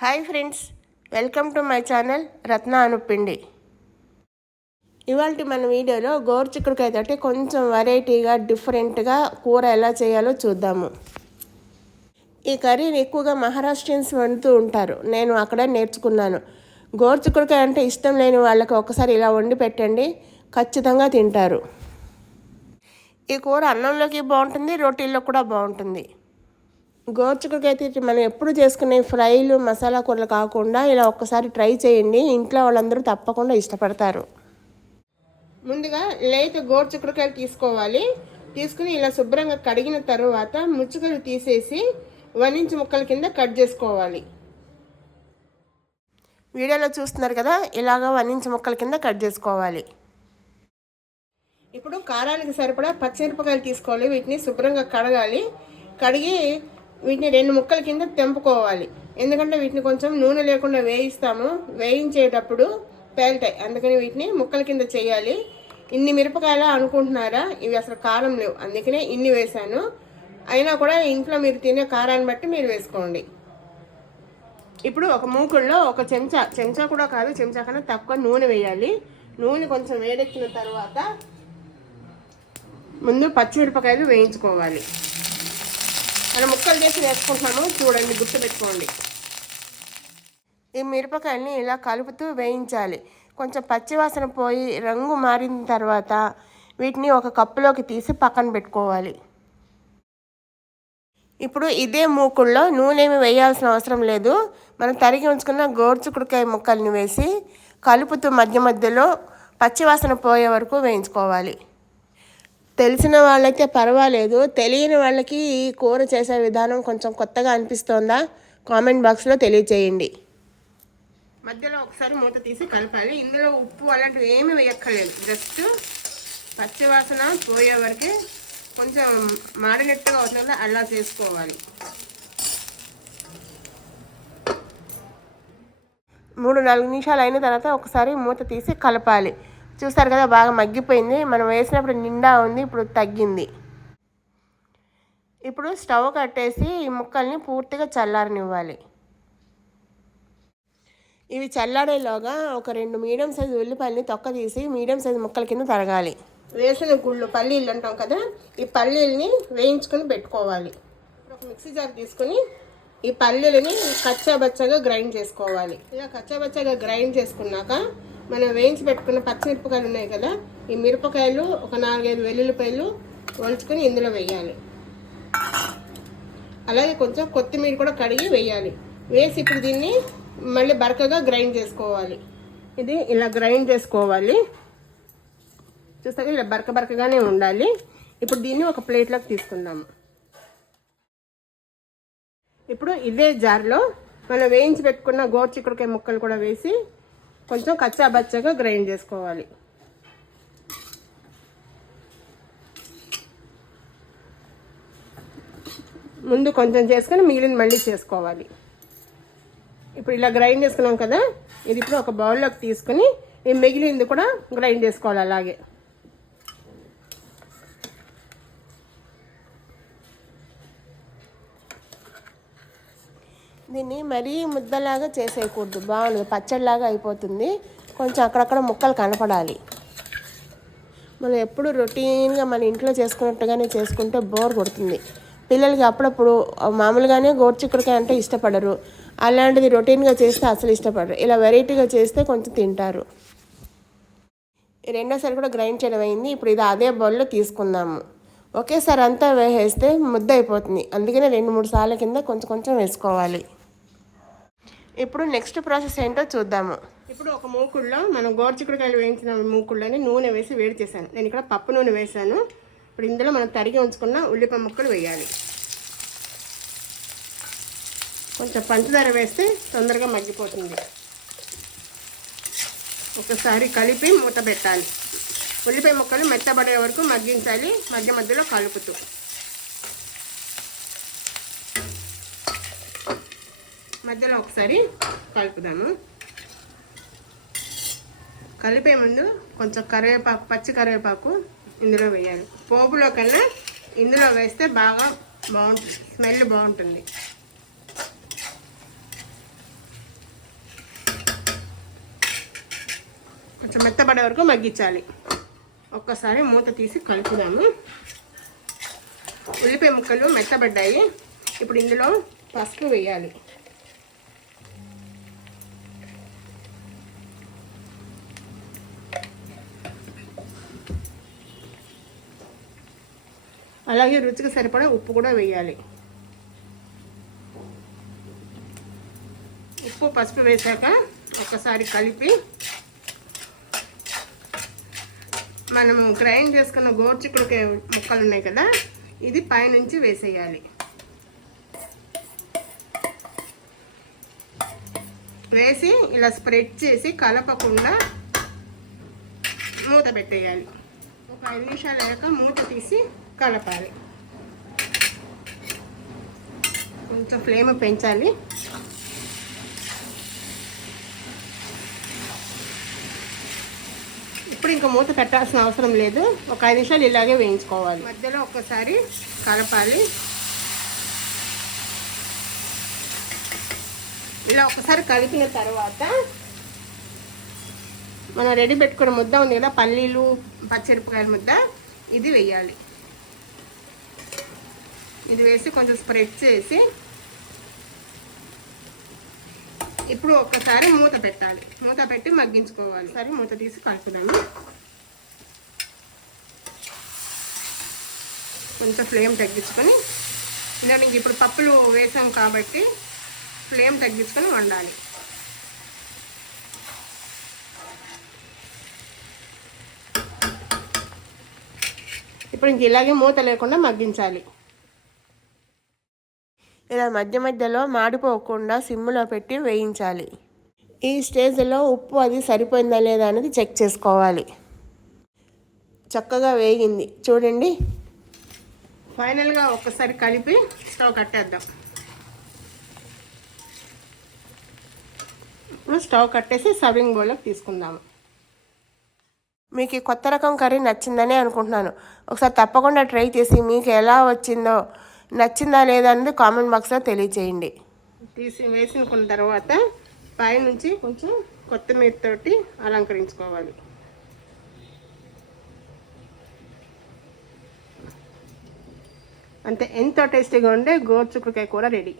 Hi friends welcome to my channel Ratna Anupindi. ఇవాళ మన వీడియోలో గోరుచిక్కుడుకాయ తోటి కొంచెం వెరైటీగా డిఫరెంట్గా కూర ఎలా చేయాలో చూద్దాము. ఈ కర్రీని ఎక్కువగా మహారాష్ట్రియన్స్ వండుతూ ఉంటారు. నేను అక్కడ నేర్చుకున్నాను. గోరుచిక్కుడుకాయ అంటే ఇష్టం లేని వాళ్ళకి ఒకసారి ఇలా వండి పెట్టండి ఖచ్చితంగా తింటారు. ఈ కూర అన్నంలోకి బాగుంటుంది రోటీల్లో కూడా బాగుంటుంది. గోరుచిక్కుడుకాయ అయితే మనం ఎప్పుడు చేసుకునే ఫ్రైలు మసాలా కూరలు కాకుండా ఇలా ఒక్కసారి ట్రై చేయండి. ఇంట్లో వాళ్ళందరూ తప్పకుండా ఇష్టపడతారు. ముందుగా లేత గోర్చుకుడుకాయలు తీసుకోవాలి. తీసుకుని ఇలా శుభ్రంగా కడిగిన తర్వాత ముచ్చుకలు తీసేసి వన్ ఇంచ్ ముక్కల కింద కట్ చేసుకోవాలి. వీడియోలో చూస్తున్నారు కదా ఇలాగ వన్ ఇంచ్ ముక్కల కింద కట్ చేసుకోవాలి. ఇప్పుడు కారానికి సరిపడా పచ్చిమిరపకాయలు తీసుకోవాలి. వీటిని శుభ్రంగా కడగాలి. కడిగి వీటిని రెండు ముక్కల కింద తెంపుకోవాలి. ఎందుకంటే వీటిని కొంచెం నూనె లేకుండా వేయిస్తాము. వేయించేటప్పుడు పేలుతాయి. అందుకని వీటిని ముక్కల కింద చేయాలి. ఇన్ని మిరపకాయలు అనుకుంటున్నారా? ఇవి అసలు కారం లేవు. అందుకనే ఇన్ని వేశాను. అయినా కూడా ఇంట్లో మీరు తినే కారాన్ని బట్టి మీరు వేసుకోండి. ఇప్పుడు ఒక మూకుల్లో ఒక చెంచా. చెంచా కూడా కాదు చెంచా కన్నా తక్కువ నూనె వేయాలి. నూనె కొంచెం వేడెక్కిన తర్వాత ముందు పచ్చిమిరపకాయలు వేయించుకోవాలి. మనం ముక్కలు చేసి వేసుకుంటున్నాము. చూడండి గుర్తుపెట్టుకోండి. ఈ మిరపకాయల్ని ఇలా కలుపుతూ వేయించాలి. కొంచెం పచ్చివాసన పోయి రంగు మారిన తర్వాత వీటిని ఒక కప్పులోకి తీసి పక్కన పెట్టుకోవాలి. ఇప్పుడు ఇదే మూకుల్లో నూనె ఏమి వేయాల్సిన అవసరం లేదు. మనం తరిగి ఉంచుకున్న గోర్చుకుడికాయ ముక్కల్ని వేసి కలుపుతూ మధ్య మధ్యలో పచ్చివాసన పోయే వరకు వేయించుకోవాలి. తెలిసిన వాళ్ళైతే పర్వాలేదు. తెలియని వాళ్ళకి ఈ కూర చేసే విధానం కొంచెం కొత్తగా అనిపిస్తోందా? కామెంట్ బాక్స్లో తెలియచేయండి. మధ్యలో ఒకసారి మూత తీసి కలపాలి. ఇందులో ఉప్పు అలాంటివి ఏమీ వేయక్కర్లేదు. జస్ట్ పచ్చివాసన పోయే వరకే కొంచెం మాడినట్టుగా అవుతుంది అలా చేసుకోవాలి. మూడు నాలుగు నిమిషాలు అయిన తర్వాత ఒకసారి మూత తీసి కలపాలి. చూస్తారు కదా బాగా మగ్గిపోయింది. మనం వేసినప్పుడు నిండా ఉంది ఇప్పుడు తగ్గింది. ఇప్పుడు స్టవ్ కట్టేసి ఈ ముక్కల్ని పూర్తిగా చల్లారనివ్వాలి. ఇవి చల్లారేలోగా ఒక రెండు మీడియం సైజు ఉల్లిపాయలని తొక్క తీసి మీడియం సైజు ముక్కల కింద తరగాలి. వేసిన గుళ్ళు పల్లీలు అంటాం కదా ఈ పల్లీలని వేయించుకొని పెట్టుకోవాలి. ఒక మిక్సీ జార్ తీసుకొని ఈ పల్లీలని కచ్చాబచ్చాగా గ్రైండ్ చేసుకోవాలి. ఇలా కచ్చాబచ్చాగా గ్రైండ్ చేసుకున్నాక మనం వేయించి పెట్టుకున్న పచ్చిమిరపకాయలు ఉన్నాయి కదా ఈ మిరపకాయలు ఒక నాలుగైదు వెల్లుల్లిపాయలు వలుచుకొని ఇందులో వేయాలి. అలాగే కొంచెం కొత్తిమీర కూడా కడిగి వేయాలి. వేసి ఇప్పుడు దీన్ని మళ్ళీ బరకగా గ్రైండ్ చేసుకోవాలి. ఇది ఇలా గ్రైండ్ చేసుకోవాలి. చూస్తాక ఇలా బరక బరకగానే ఉండాలి. ఇప్పుడు దీన్ని ఒక ప్లేట్లోకి తీసుకుందాము ఇప్పుడు ఇదే జార్లో మనం వేయించి పెట్టుకున్న గోర్చిక్కుడికాయ ముక్కలు కూడా వేసి కొంచెం కచ్చాబచ్చగా గ్రైండ్ చేసుకోవాలి. ముందు కొంచెం చేసుకొని మిగిలిన మళ్ళీ చేసుకోవాలి. ఇప్పుడు ఇలా గ్రైండ్ చేసుకున్నాం కదా ఇది ఇప్పుడు ఒక బౌల్లోకి తీసుకొని ఈ మిగిలింది కూడా గ్రైండ్ చేసుకోవాలి అలాగే. దీన్ని మరీ ముద్దలాగా చేసేయకూడదు. బాగుంది. పచ్చడిలాగా అయిపోతుంది. కొంచెం అక్కడక్కడ ముక్కలు కనపడాలి. మనం ఎప్పుడు రొటీన్గా మన ఇంట్లో చేసుకున్నట్టుగానే చేసుకుంటే బోర్ కొడుతుంది. పిల్లలకి అప్పుడప్పుడు మామూలుగానే గోర్చిక్కుడికాయ అంటే ఇష్టపడరు. అలాంటిది రొటీన్గా చేస్తే అసలు ఇష్టపడరు. ఇలా వెరైటీగా చేస్తే కొంచెం తింటారు. రెండోసారి కూడా గ్రైండ్ చేయడం అయింది. ఇప్పుడు ఇది అదే బౌల్లో తీసుకుందాము. ఒకేసారి అంతా వేసేస్తే ముద్ద అయిపోతుంది. అందుకనే రెండు మూడు సార్ల కింద కొంచెం కొంచెం వేసుకోవాలి. ఇప్పుడు నెక్స్ట్ ప్రాసెస్ ఏంటో చూద్దాము. ఇప్పుడు ఒక మూకుడులో మనం గోర్చిక్కుడుకాయలు వేయించిన మూకుళ్ళని నూనె వేసి వేడి చేశాను. నేను ఇక్కడ పప్పు నూనె వేశాను. ఇప్పుడు ఇందులో మనం తరిగి ఉంచుకున్న ఉల్లిపాయ ముక్కలు వేయాలి. కొంచెం పంచదార వేస్తే తొందరగా మగ్గిపోతుంది. ఒకసారి కలిపి మూత పెట్టాలి. ఉల్లిపాయ ముక్కలు మెత్తబడే వరకు మగ్గించాలి. మధ్య మధ్యలో కలుపుతూ. మధ్యలో ఒకసారి కలుపుదాము. కలిపే ముందు కొంచెం కరివేపాకు పచ్చి కరివేపాకు ఇందులో వేయాలి. పోపులో కన్నా ఇందులో వేస్తే బాగా బాగుంటుంది స్మెల్ బాగుంటుంది. కొంచెం మెత్తపడే వరకు మగ్గించాలి. ఒక్కసారి మూత తీసి కలుపుదాము. ఉల్లిపాయ ముక్కలు మెత్తబడ్డాయి. ఇప్పుడు ఇందులో పసుపు వేయాలి. అలాగే రుచికి సరిపడా ఉప్పు కూడా వేయాలి. ఉప్పు పసుపు వేసాక ఒకసారి కలిపి మనం గ్రైండ్ చేసుకున్న గోర్చిక్కుడికి ముక్కలు ఉన్నాయి కదా ఇది పైనుంచి వేసేయాలి. వేసి ఇలా స్ప్రెడ్ చేసి కలపకుండా మూత పెట్టేయాలి. ఒక ఐదు నిమిషాలు అయ్యాక మూత తీసి కలపాలి. కొంచెం ఫ్లేమ్ పెంచాలి. ఇప్పుడు ఇంకా మూత పెట్టాల్సిన అవసరం లేదు. ఒక ఐదు నిమిషాలు ఇలాగే వేయించుకోవాలి. మధ్యలో ఒక్కసారి కలపాలి. ఇలా ఒకసారి కలిపిన తర్వాత మనం రెడీ పెట్టుకున్న ముద్ద ఉంది కదా పల్లీలు పచ్చిమిరపకాయల ముద్ద ఇది వేయాలి. ఇది వేసి కొంచెం స్ప్రెడ్ చేసి ఇప్పుడు ఒక్కసారి మూత పెట్టాలి. మూత పెట్టి మగ్గించుకోవాలి. సరే మూత తీసి కలుపుదాము. కొంచెం ఫ్లేమ్ తగ్గించుకొని ఇలా ఇంక ఇప్పుడు పప్పులు వేసాం కాబట్టి ఫ్లేమ్ తగ్గించుకొని వండాలి. ఇప్పుడు ఇంక ఇలాగే మూత లేకుండా మగ్గించాలి. మధ్య మధ్యలో మాడిపోకుండా సిమ్లో పెట్టి వేయించాలి. ఈ స్టేజ్లో ఉప్పు అది సరిపోయిందా లేదా అనేది చెక్ చేసుకోవాలి. చక్కగా వేగింది. చూడండి. ఫైనల్గా ఒక్కసారి కలిపి స్టవ్ కట్టేద్దాం. ఇప్పుడు స్టవ్ కట్టేసి సర్వింగ్ బౌల్లోకి తీసుకుందాము మీకు ఈ కొత్త రకం కర్రీ నచ్చిందని అనుకుంటున్నాను. ఒకసారి తప్పకుండా ట్రై చేసి మీకు ఎలా వచ్చిందో నచ్చిందా లేదా అనేది కామెంట్ బాక్స్లో తెలియచేయండి. తీసి వేసుకున్న తర్వాత పైనుంచి కొంచెం కొత్తిమీర తోటి అలంకరించుకోవాలి. అంతే ఎంతో టేస్టీగా ఉండే గోరుచుక్కుడుకాయ కూర రెడీ.